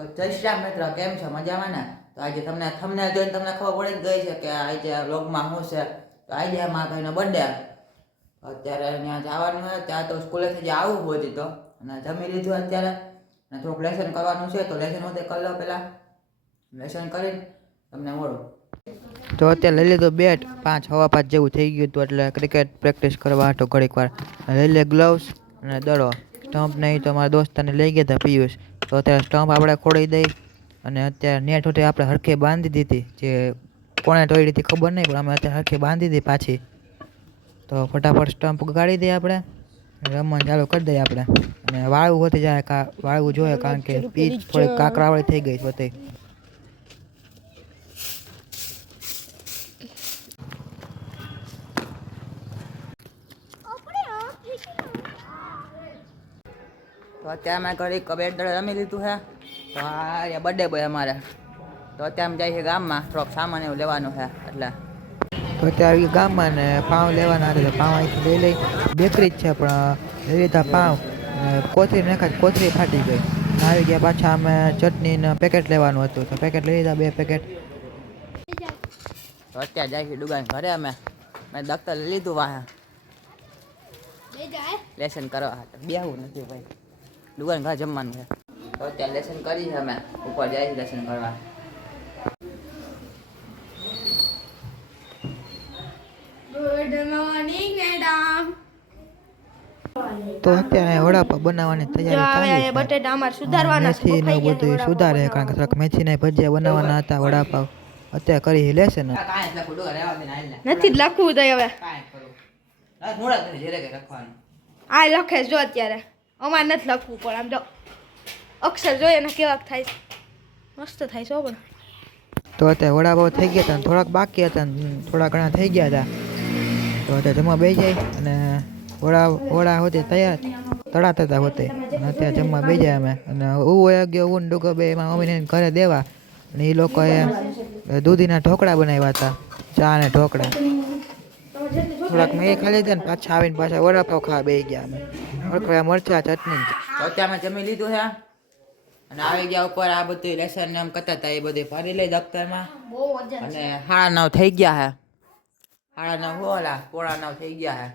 જય શ્રી રામ મિત્ર, કેમ છો? મજામાં ને? તો આજે તમને થમને જોઈને તમને ખબર પડી જ ગઈ છે કે આજે વ્લોગમાં શું છે. તો આજે મારા ભાઈનો બર્થડે અત્યારે ત્યાં જવાનું હોય ત્યાં તો સ્કૂલેથી જે આવવું હોતી તો. અને જમી લીધું અત્યારે. અને થોડુંક લેસન કરવાનું છે. તો લેસન હોતે કરી લો પહેલાં. લેસન કરીને તમને મળું. તો અત્યારે લઈ લીધો બેટ પાંચ હવા પાંચ જેવું થઈ ગયું હતું એટલે ક્રિકેટ પ્રેક્ટિસ કરવા હતો ઘડીક વાર. લઈ લે ગ્લવ્સ અને દડો. સ્ટમ્પ નહીં તો મારા દોસ્તાને લઈ ગયા હતા પિયુષ. તો અત્યારે સ્ટમ્પ આપણે ખોડી દઈ અને અત્યારે નેટ હોતે આપણે હરખે બાંધી દીધી. જે કોણે તોડી હતી ખબર નહીં પણ અમે અત્યારે હરખે બાંધી દીધી પાછી. તો ફટાફટ સ્ટમ્પ ગાડી દઈએ આપણે રમવાનું ચાલુ કરી દઈએ આપણે. અને વાળવું હોતી જાય વાળવું જોઈએ કારણ કે પીચ થોડીક કાકરાવાળી થઈ ગઈ હોતી તો અત્યારે મેં ઘડી કબેટ દડે રમી લીધું છે. તો આ બર્થડે બોય અમારે. તો અત્યારે જાય છે ગામમાં થોડોક સામાન એવું લેવાનું છે એટલે. તો અત્યારે આવી ગામમાં ને પાઉં લેવાના હતા પાઉં અહીંથી લઈ લઈ. બેકરી જ છે પણ લઈ લીધા પાઉં. કોથળી નાખા કોથળી ફાટી ગઈ. આવી ગયા પાછા અમે ચટણી ને પેકેટ લેવાનું હતું. તો પેકેટ લઈ લીધા બે પેકેટ તો અત્યારે જાય છે દુકાન ઘરે અમે. મેં દફતર લઈ લીધું વાહ. લેસન કરવા બેહવું નથી ભાઈ. દુકાન ઘર જમવાનું છે. તો અત્યારે લેસન કરી છે અમે. ઉપર જાય છે લેસન કરવા. ગુડ મોર્નિંગ મેડમ તો અત્યારે વડાપાવ બનાવવાની તૈયારી બટેટા અમારે સુધારવાના છે મેથી ને બધું સુધારે કારણ કે થોડાક મેથી ને ભજીયા બનાવવાના હતા વડાપાવ. અત્યારે કરી લેશે ને નથી જ લખવું તો હવે. રાખવાનું આ લખે જો અત્યારે. અમારે નથી લખવું પણ આમ જો અક્ષર જોઈએ ને કેવા થાય મસ્ત થાય છે પણ. તો અત્યારે વડાપાવ થઈ ગયા હતા થોડાક બાકી હતા થોડા ઘણા થઈ ગયા હતા તો અત્યારે જમવા બેસી જાય અને વડા વડા હોતે તૈયાર તળાતા હતા હોતે. અને અત્યારે જમવા બેસી જાય અમે. અને હું એ ગયો હું ડુગો બે એમાં મમ્મીને ઘરે દેવા. અને એ લોકોએ દૂધીના ઢોકળા બનાવ્યા હતા ચા અને ઢોકળા. થોડાક મેં ખાલી લીધા ને પાછા આવીને પાછા વડાપાવ ખાવા બેસી ગયા અમે. હળખડા મરચા, ચટણી. અત્યારે અમે જમી લીધું છે. અને આવી ગયા ઉપર આ બધું લેસન એમ કરતા હતા, એ બધું ફરી લઈ દફતરમાં. અને સાડા નવ થઈ ગયા હે સાડા નવ ઓલા, પોણા નવ થઈ ગયા હે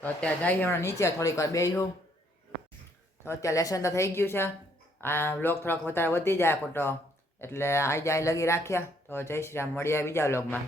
તો અત્યારે જઈએ હમણાં નીચે, થોડીક વાર બેસું તો અત્યારે લેસન તો થઈ ગયું છે. આ વ્લોગ થોડોક વધારે વધી જાય ખોટો એટલે આજે આ લગી રાખ્યા. તો જય શ્રી રામ મળ્યા બીજા વ્લોગમાં.